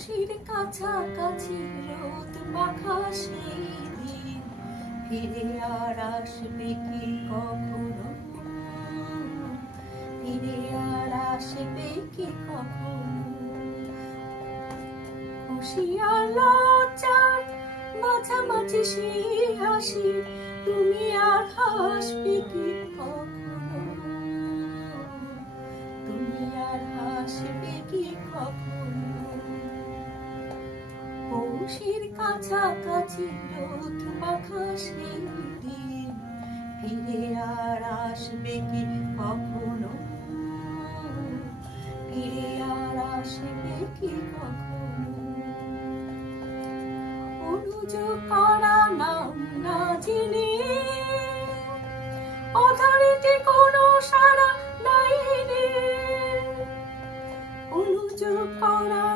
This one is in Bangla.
খুশির কাছাকাছি রোদ মাখা সেই দিন ফিরে আর আসবে কি কখনো, ফিরে আর আসবে কি কখনো। খুশি আর লজ্জার মাঝামাঝি সেই হাসি, তুমি আর হাসবে কি কখনো, তুমি আর হাসবে কি কখনো। পৌষের কাছাকাছি রোদ মাখা সেই দিন ফিরে আর আসবে কি কখনো, ফিরে আর আসবে কি কখনো। অনুজ করা নাম না জেনে অথরিটি কোনো সারা নাই রে, অনুজ করা